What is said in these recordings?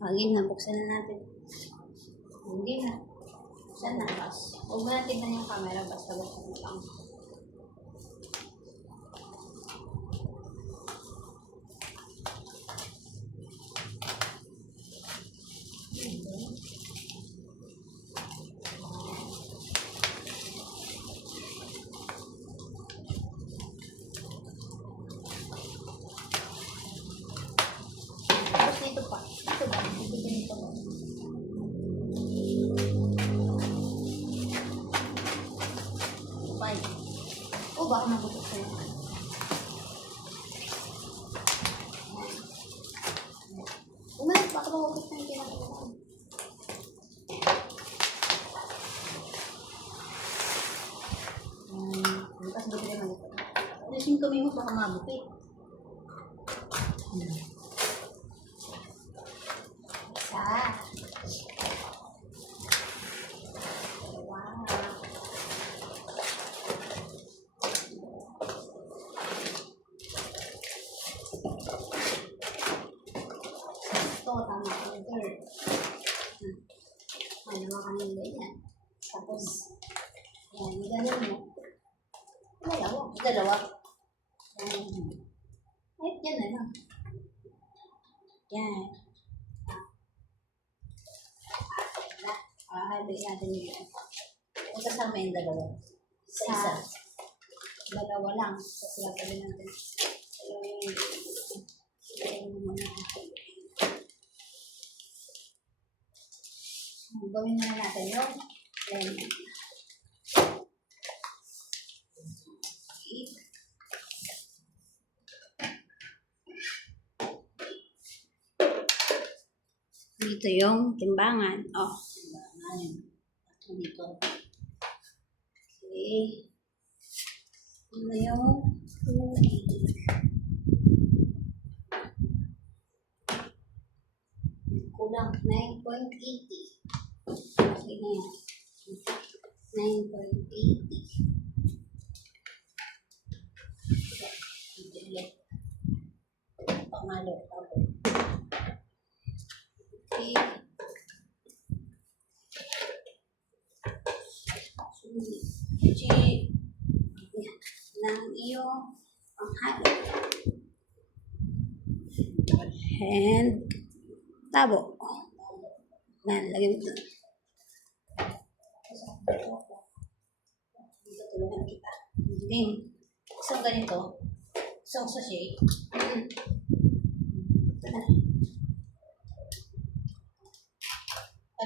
Again na, buksan na natin. Hindi na. Buksan na. Huwag mo na tignan yung camera, basta buksan mo lang. Tapos dito pa. Ito ba? Dito ganito ba? Five. O, baka mabutok sa'yo. Umalit, baka mabutok na yung pinakalaan. Tapos buti rin mag-ito. Alasing kami mo, baka mabutik. Isa. Wow. Ito, tama. Third. May naman kami ganyan. Tapos, yan, ganun mo. Dalawa. Dalawa. Ay, yan na lang. Yan. Haluin natin yun. Kung kasama yung dalawa. Isa. Dalawa lang. Kasi lapalin natin. Gawin na natin yung lemon. Dito yung timbangan. Oh, timbangan. Ito dito. Okay. Ano yung tubig? Kulang 9.80. Okay na yan. 9.80. Pangalo. Okay. Ng iyong panghalo. And tabo. Yan, lagyan mo ito. Tulungan kita. Okay. Isang ganito. Isang sachet.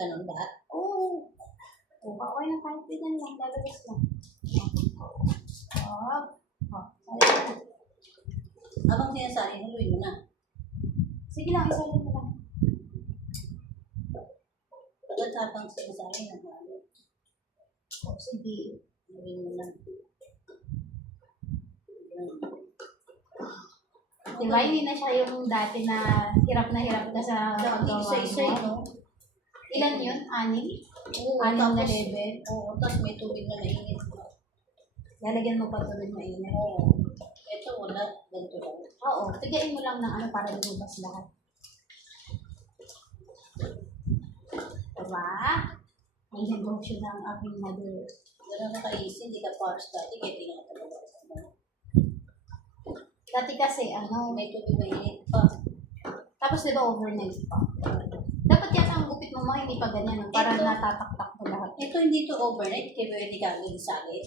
Ganun ba? Oo. Okay na kahit din lang. Lalabas lang. Habang sinasali, haluin mo na. Sige lang, isalin mo lang. Pagkat habang sinasali, nahalo. O, sige. Haluin mo lang. Diba, hindi na siya yung dati na hirap ka sa paggawa Isa-isa, no? Ilan yun? 6? Oo, 6 na tapos, level? oo, tapos may tubig na mainit. Lalagyan mo pa tubig mainit? Oo. Ito, wala. Ganito lang. Oo, tigain mo lang ng ano para lumabas lahat. Diba? Ay, negosyo ng aking mother. Ganun na ka-easy, hindi ka pars dati, kaya tinatalaga. Dati kasi, May tubig mainit pa. tapos diba overnight pa? Dapat yata ang gupit mo mga hindi pa ganyan, para Ito. natataktak mo lahat. Ito hindi to overnight, kaya pwede kang gisali.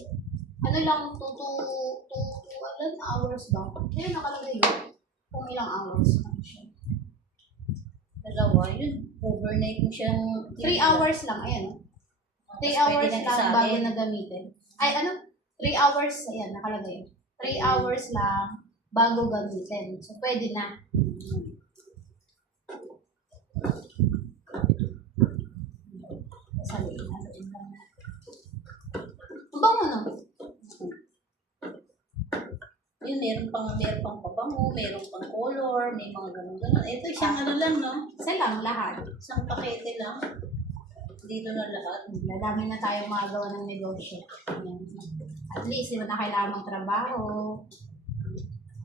Ano lang, 2 hours ba? Kaya nakalagay yun. Kung ilang hours lang siya. Dalawa, yun. Overnight mo siyang... 3 hours lang, ayan. 3 hours lang bago na gamitin. Ay, 3 hours, ayan, nakalagay. 3 hours lang bago gamitin. So, pwede na. Sabihin natin lang. Ang bango na. Yun, meron pang pabango, meron pang color, may mga ganun-ganun. Ito isang ano lang, no? Isa lang, lahat. Isang pakete lang. Dito na lahat. Madami na tayong magawa ng negosyo. Ayan. At least, hindi mo na kailangan magtrabaho.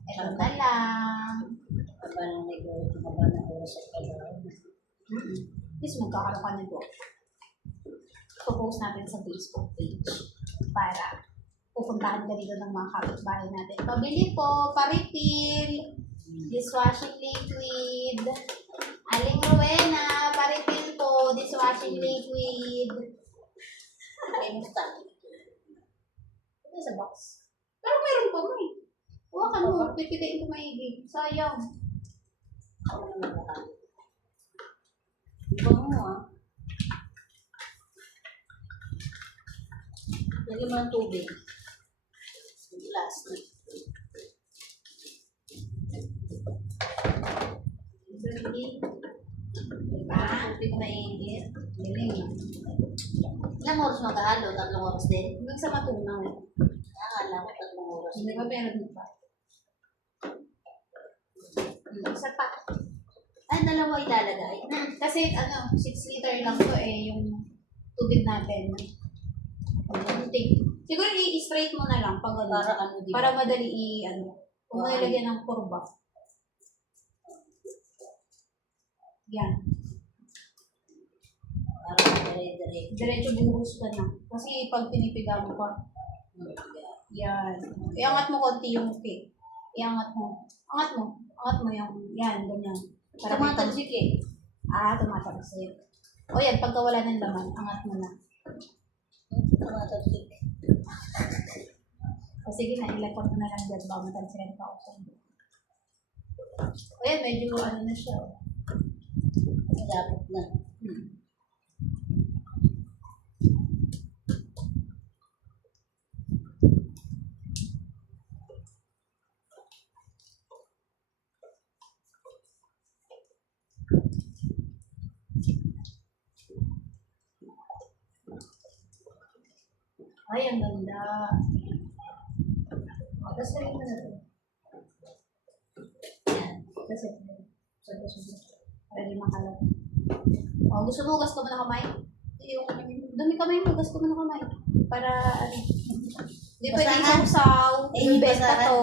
Ito na lang. Haba ng negosyo, haba ng oras at trabaho. least magkakaroon ka ng go. Post natin sa Facebook page para pupuntahan ka dito ng mga kapitbahay natin. Pabili po, pa-refill, dishwashing liquid. Aling Rowena, pa-refill po, dishwashing liquid. May musta. Ito sa box. Pero meron pa mo eh. Huwakan mo, pipiliin ko maigi. Sayang. Ako naman baka. Iba mo ah. Lagyan mo ng tubig. Plastic. Diba? Tubig mainit. Galing yan. Ilang oras mag-ahalo? 3 oras din? Hanggang sa matunaw. Akala ko 3 oras. Hindi ba meron pa? Isa pa. Ay, 2 ilalagay. Kasi 6 liter lang to eh, yung tubig natin. Siguro i-straight mo na lang pag ano. Para ano, di ba? Para madali kung mailagyan ng kurba. Yan. Para dire-dire. Diretso buhos ka na. Kasi pag pinipiga mo pa, yan. Iangat mo konti yung cake. Iangat mo. Angat mo. Angat mo yung, yan, ganyan. Tumatalsik eh. Tumatalsik. O yan, pagka wala ng laman, angat mo na. Tumatalsik. O sige na, ilapot mo na lang dyan. Baka matalsikan pa ako. O yan, medyo na siya. Dapat na. Ay, ang ganda. Tapos lagyan mo na ito. Kasi, para di makalat. O, gusto mo, gas ko mo na kamay? Dumi kamay mo, gas ko mo na kamay. Para, hindi pwede Basahan. isaw-saw. Eh, yung Benta basahan. to.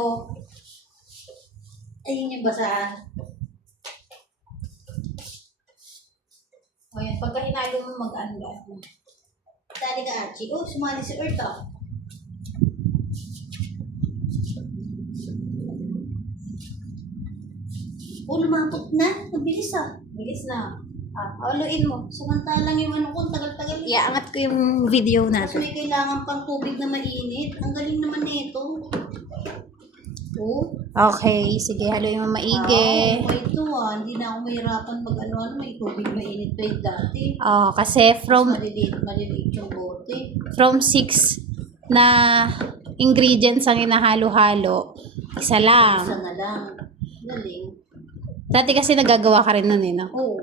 Ayun yung basahan. O yan, pagka hinalo mo, mag-ano. Dali ka, Archie. Oh, sumali si Earth ah. Oh, lumapot na. Mabilis ah. Bilis na. Haluin mo. Samantalang yung ano ko, tagal-tagal. Iaangat ko yung video Tapos may kailangan pang tubig na mainit. Ang galing naman nito. Oh. Okay, sige, haluin mo maigi. Oh, ito ah. Hindi na ako mahirapan pag ano-ano. May tubig mainit pa yung dati. Kasi Maliliit yung bote. from 6 na ingredients ang inahalo-halo, isa lang. Isa na lang. Galing. Dati kasi nagagawa ka rin nun eh, no? Oh.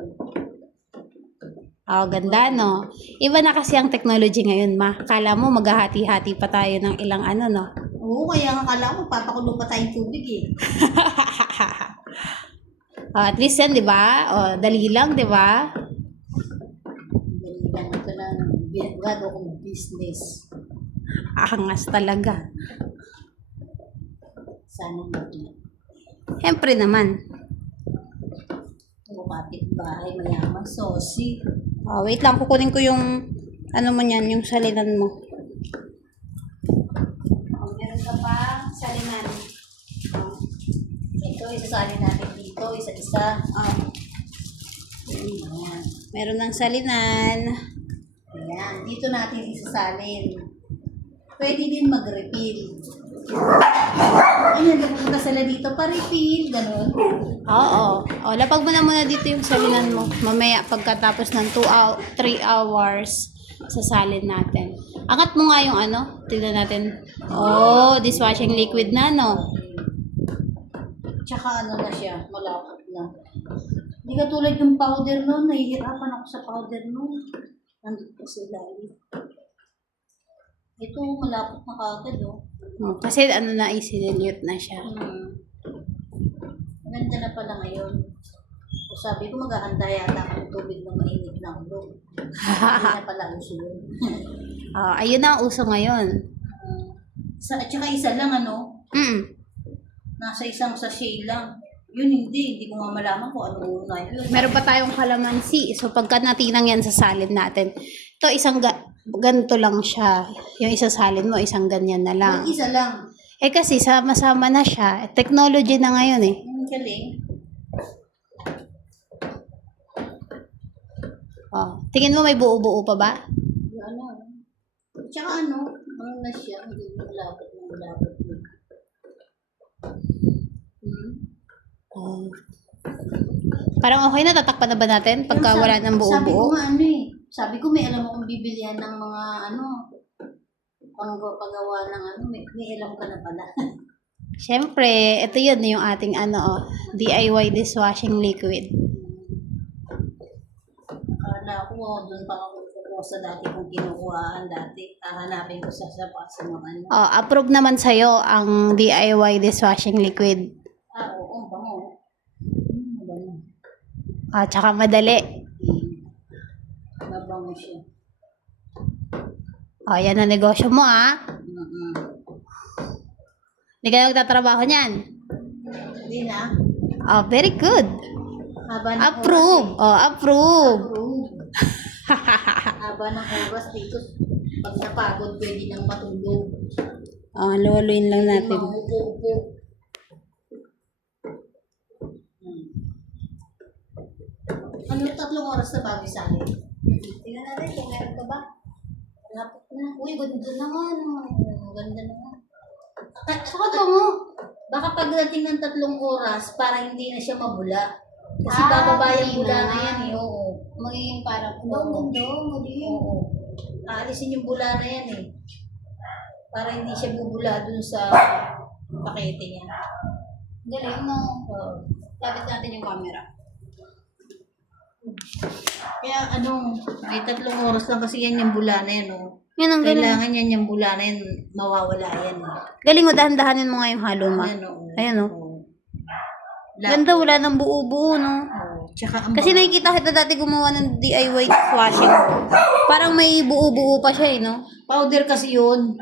Ganda, no? Iba na kasi ang technology ngayon, ma. Kala mo maghahati-hati pa tayo ng ilang ano, no? Oo, kaya nga kala ko, papakulo pa tayong tubig eh. At least yan, di ba? Dali lang, di ba? Dali lang ito lang. Bago kong business. Angas talaga. Sana natin. Siyempre naman. O kapit bahay, mayaman, sosi. Wait lang, kukunin ko yung ano mo yan, yung salinan mo. Meron ka pa salinan. Ito, isasali natin dito, isa-isa. Ayan. Meron ng salinan. Ayan, dito natin isasalin. Pwede din mag-refill. Ayan, napupunta sila dito pa-refill, ganun. Oo. Lapag mo na muna dito yung salinan mo. Mamaya pagkatapos ng 3 hours, sasalin natin. Angat mo nga yung ano. Tignan natin. Dishwashing liquid na, no? Tsaka ano na siya, malapot na. Hindi ka tulad yung powder nun, nahihirapan ako sa powder nun. Nandito pa sa ilalim. Ito, malapot na kagad, oh. Kasi ano na, isinilute na siya. Maganda na pala ngayon. So, sabi ko, maghahanda yata ako ng tubig ng mainit ng ulo. Hindi na pala uso yun. Ayun na ang uso ngayon. At saka isa lang, ano, Mm. nasa isang sachet lang. Yun hindi ko nga malaman kung ano una yun. Meron pa tayong kalamansi. So, pagka natinang yan sa salad natin, ito isang ganito lang siya. Yung isasalin mo, isang ganyan na lang. Yung isa lang. Eh kasi, sama-sama na siya. Technology na ngayon eh. Ang galing. Oh. Tingin mo may buo-buo pa ba? Ano. Tsaka ano na siya, hindi malapit. Oh. Parang okay na, tatakpan na ba natin pagka wala ng Sabi ko buo-buo? nga sabi ko may alam akong bibilihan ng mga pagawa ng may alam ka na pala. Siyempre, ito yun yung ating DIY dishwashing liquid. Akala ko doon pa ako kukuha sa dati kong kinukuhaan dati. Hahanapin ko sa mga ano. Oh, approve naman sa'yo ang DIY dishwashing liquid. Oo, bango. Mabango. Tsaka madali. Mabango siya. Yan ang negosyo mo Mm-mm. Hindi ka nagtatrabaho niyan. Hindi na. Very good. Haba ng Approve. Approve. Haba ng oras dito. Pag napagod, pwede nang matulog. Luwaluin lang natin. Maupo-upo. Ano, 3 oras na bago sa akin? Tingnan natin kung meron ka ba. Lapit na. Uy, ganda naman. Ganda naman. Saka ito mo. Baka pagdating ng 3 oras, para hindi na siya mabula. Kasi bababa yung bula na yan eh. Oo. Magiging parang, Oo. Aalisin yung bula na yan eh. Para hindi siya bubula dun sa pakete niya. Galing mo. Oo. Lapit natin yung camera. Kaya may 3 oras lang kasi yan yung bula na yan. Oh. Yan ang galing. Kailangan yan yung bula na yan, mawawala yan. Galing mo, dahan-dahanin mo nga yung halo mo. Ayan o. Ganda, wala nang buo-buo, no? Tsaka Kasi nakikita kita dati gumawa ng DIY dishwashing. Parang may buo-buo pa siya, no? powder kasi yun.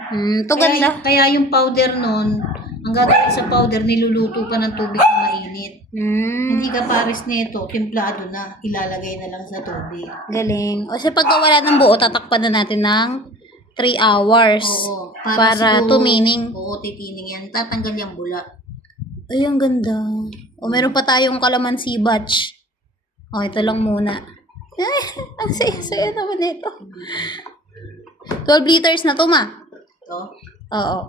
Ito ganda. Kaya yung powder nun, ang gagawin sa powder, niluluto pa ng tubig na mainit. Hindi ka pares nito, templado na, ilalagay na lang sa tubig. Galing. O sa pagka wala ng buo, tatakpan na natin ng 3 hours. Oo. Para tumining. Oo, titining yan. Tatanggal yung bula. Ay, ang ganda. O meron pa tayong kalamansi batch. O, ito lang muna. Ay, ang saya-saya naman ito. 12 liters na to, ma. Ito. Oo.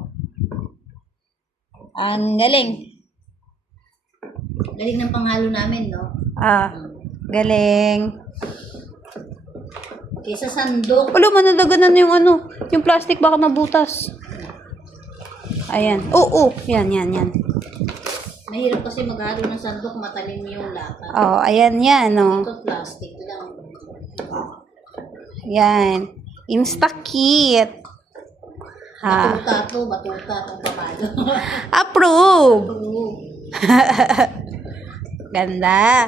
Ang galing. Galing ng panghalo namin, no? Galing. Kaysa sandok. Wala, manadaganan yung yung plastic baka mabutas. Ayan. Oo, yan. Mahirap kasi maghalo ng sandok, matalim yung lata. Ayan yan, Ito plastic lang. Yan. Insta-kit. Batuta itong papalo. Approve! Oo. Ganda.